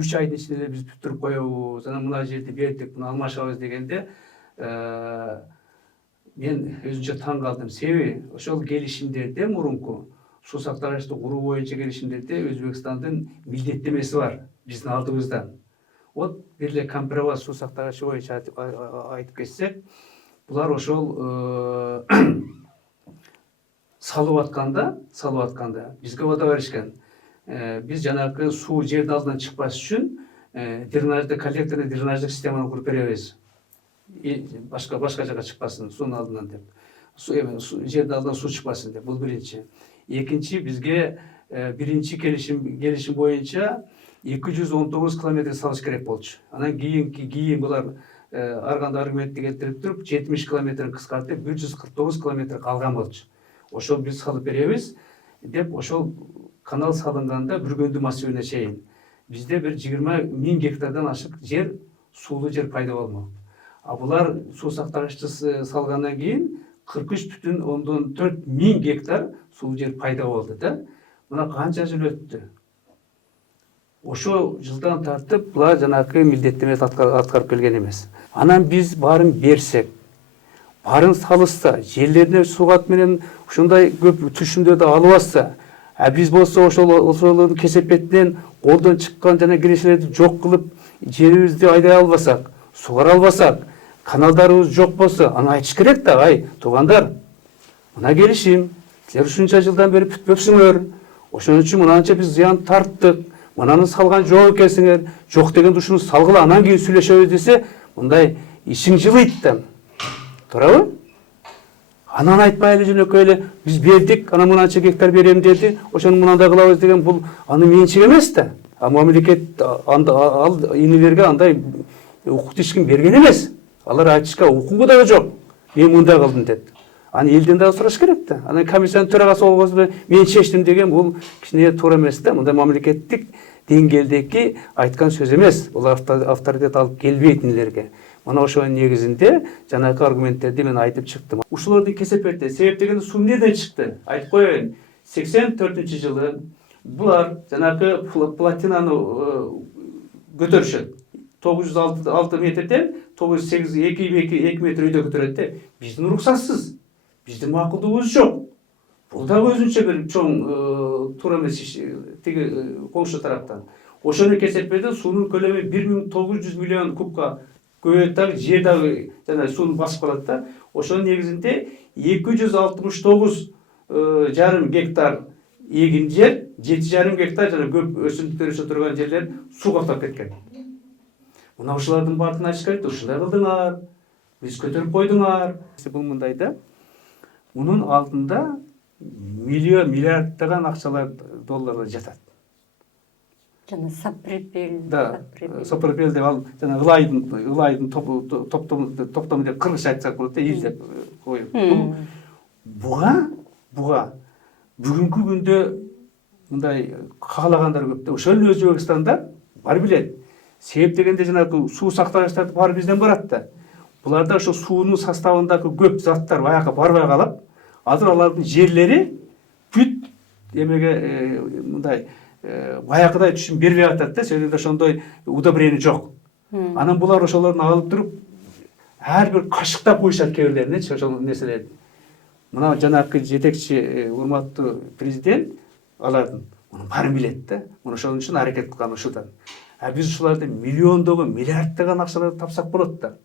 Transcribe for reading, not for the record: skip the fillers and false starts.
3 айдын ичинде биз бүтүрүп коебуз, анан мына жерди бердик, муну алмашабыз дегенде мен өзүнчө таң калдым. Себеби ошол келишимдерде мурунку суу сактагычты куруу боюнча келишимдерде Өзбекстандын милдеттемеси бар биздин алдыбыздан. Вот бир эле компробат суу сактагычы боюнча айтып кетсек, булар ошол салып атканда бизге убада беришкен. Биз жанагы суу жердин алдынан чыкпаш үчүн коллекторный дренаждык системаны куруп беребиз. Башка жака чыкпасын суунун алдынан деп. Жердин алдынан суу чыкпасын деп. Бул биринчи. Экинчи, бизге биринчи келишим боюнча 219 километр салыш керек болчу. Анан кийин булар ар кандай аргументти келтирип туруп 70 километрин кыскартып 149 километр калган болчу. Ошол биз салып беребиз деп, ошол канал салынганда Бүргөндү массивине чейин бизде бир 20.000 гектардан ашык жер, суулуу жер пайда болмок. А булар суу сактагычты салгандан кийин 43,4 миң гектар суу жер пайда болду да. Мына канча жыл өттү. Ошо жылдан тартып булар жанагы милдеттемесин аткарып келген эмес. Анан биз баарын берсек, баарын салышса, жерлерине сугат менен ушундай көп түшүмдөрдү алып атса, биз болсо ошолордун кесепетинен колдон чыккан жана кирешелерди жок кылып, жерибизди айдай албасак, сугара албасак, каналдарыбыз жок болсо, аны айтыш керек да, ай, туугандар, мына келишим, силер ушунча жылдан бери бүтпөпсүңөр, ошон үчүн мынанча биз зыян тарттык, мынаны салган жок экенсиңер, жок дегенде ушуну салгыла, анан кийин сүйлөшөбүз десе, мындай ишиң жылыйт да. Туурабы? Анан айтпай эле жөнөкөй эле биз бердик, анан мынанча гектар берем деди, ошону мынандай кылабыз деген, бул аны менчик эмес да. Мамлекет ал инилерге андай укук ишин берген эмес. Алар айтышка укугу дагы жок. Мен мындай кылдым деп. Аны элден дагы сураш керек да. Анан комиссиянын төрагасы болгосу мен чечтим деген, бул кичине туура эмес да. Мындай мамлекеттик деңгээлдеги айткан сөз эмес. Бул авторитет алып келбейт инилерге. Мына ошонун негизинде жанагы аргументтерди мен айтып чыктым. Ушулардын кесепети себеп дегенде суу эмнеден чыкты? Айтып коеюн. 84-жылы булар жанагы плотинаны көтөрүшөт. 906 метрден 908 2 метр өйдө көтөрөт де. Биздин уруксатсыз. Биздин макулдугубуз жок. Бул дагы өзүнчө бир чоң туура эмес тиги коңшу тараптан. Ошону кесепеде суунун көлөмү 1900 миллион кубка көбөйөт дагы, жер дагы жана сууну басып калат да. Ошонун негизинде 269,5 гектар эгин жер, 7,5 гектар жана көп өсүмдүктөр өсө турган жерлер суу каптап кеткен. Мына ушулардын баардыгын айтыш керек. Ушундай кылдыңар, биз көтөрүп койдуңар. Бул мындай да. Мунун алдында миллиарддаган акчалар, долларлар жатат. Жана Сапрепель. Да, Сапрепель деп ал жана ылайдын топтому деп кыргызча айтсак болот да, ил деп коюп. Буга бүгүнкү күндө мындай каалагандар көп да. Ошол эле Өзбекстанда бар билет. Себеп дегенде жанагы суу сактагычтарды бар бизден барат да. Буларда ошо суунун составындагы көп заттар баягы барбай калып, азыр алардын жерлери бүт эмеге мындай баягыдай түшүм бербей атат да. Себеби ошондой удобрение жок. Анан булар ошолорду алып туруп ар бир кашыктап коюшат кээ бирлеринечи ошол нерселерди. Мына жанагы жетекчи урматтуу президент алардын муну баарын билет да. Муну ошон үчүн аракет кылган ушудан. Биз ушуларды миллиондогон, миллиарддаган акчаларды тапсак болот да.